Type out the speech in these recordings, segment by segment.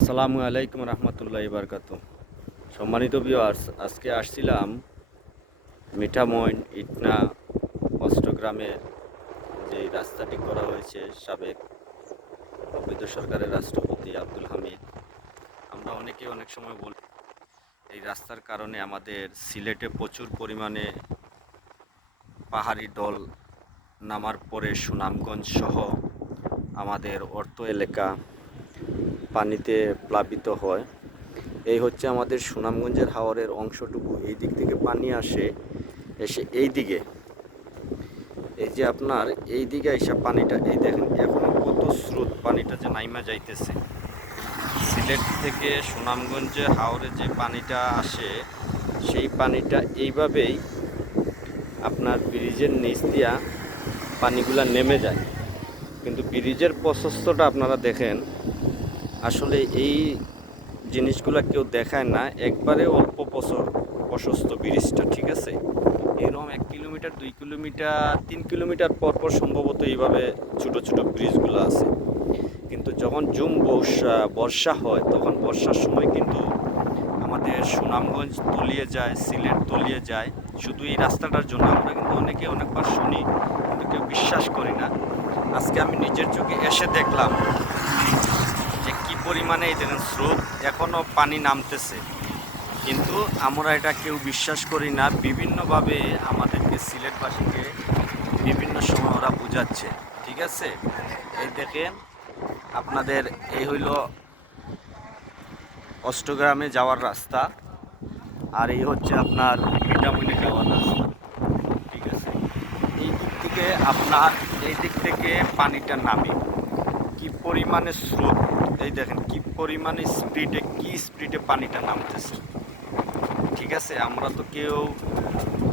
আসসালামু আলাইকুম রহমতুল্লাহি বারকাতু। সম্মানিত ভিউয়ার্স, আজকে আসছিলাম মিঠামইন ইটনা অষ্টগ্রামের যে রাস্তাটি করা হয়েছে সাবেক অবৈধ সরকারের রাষ্ট্রপতি আব্দুল হামিদ। আমরা অনেকে অনেক সময় বলি এই রাস্তার কারণে আমাদের সিলেটে প্রচুর পরিমাণে পাহাড়ি ঢল নামার পরে সুনামগঞ্জ সহ আমাদের অর্থ এলাকা পানিতে প্লাবিত হয়। এই হচ্ছে আমাদের সুনামগঞ্জের হাওরের অংশটুকু। এই দিক থেকে পানি এসে এই দিকে, এই যে আপনার এই দিকে এসে পানিটা, এই দেখেন এখনো কত স্রোত, পানিটা যে নাইমা যাইতেছে। সিলেট থেকে সুনামগঞ্জে হাওরে যে পানিটা আসে, সেই পানিটা এইভাবেই আপনার ব্রিজের নিচ দিয়া পানিগুলা নেমে যায়। কিন্তু ব্রিজের প্রশস্তটা আপনারা দেখেন, আসলে এই জিনিসগুলো কেউ দেখায় না। একবারে অল্প প্রশস্ত ব্রিজটা, ঠিক আছে। এরকম 1 কিলোমিটার 2 কিলোমিটার 3 কিলোমিটার পর সম্ভবত এইভাবে ছোট ছোট ব্রিজগুলো আছে। কিন্তু যখন বর্ষা হয়, তখন বর্ষার সময় কিন্তু আমাদের সুনামগঞ্জ তলিয়ে যায়, সিলেট তলিয়ে যায়। শুধু এই রাস্তাটার জন্য আমরা কিন্তু অনেকবার শুনি, কিন্তু কেউ বিশ্বাস করি না। আজকে আমি নিজের চোখে এসে দেখলাম যে কী পরিমাণে এই দেখেন স্রোত, এখনও পানি নামতেছে, কিন্তু আমরা এটা কেউ বিশ্বাস করি না। বিভিন্নভাবে আমাদেরকে সিলেটবাসীকে বিভিন্ন সময় ওরা বোঝাচ্ছে, ঠিক আছে। এই দেখেন আপনাদের এই হইল অষ্টগ্রামে যাওয়ার রাস্তা, আর এই হচ্ছে আপনার মিঠামইনে যাওয়ার রাস্তা, ঠিক আছে। এই দিক থেকে আপনার এই দিক থেকে পানিটা নামে, কি পরিমাণে স্রোত, এই দেখেন কি পরিমাণে স্পিডে পানিটা নামতেছে, ঠিক আছে। আমরা তো কেউ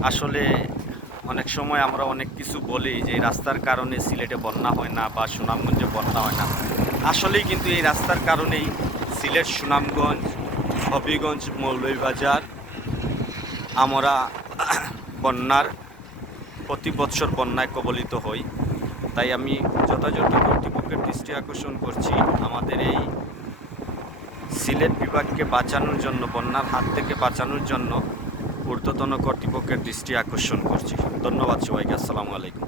আসলে অনেক সময় আমরা অনেক কিছু বলি যে এই রাস্তার কারণে সিলেটে বন্যা হয় না বা সুনামগঞ্জে বন্যা হয় না। আসলেই কিন্তু এই রাস্তার কারণেই সিলেট, সুনামগঞ্জ, হবিগঞ্জ, মৌলভীবাজার আমরা প্রতি বৎসর বন্যায় কবলিত হই। তাই আমি যথাযথ কর্তৃপক্ষের দৃষ্টি আকর্ষণ করছি, আমাদের এই সিলেট বিভাগকে বাঁচানোর জন্য, বন্যার হাত থেকে বাঁচানোর জন্য ঊর্ধ্বতন কর্তৃপক্ষের দৃষ্টি আকর্ষণ করছি। ধন্যবাদ সবাইকে। আসসালামু আলাইকুম।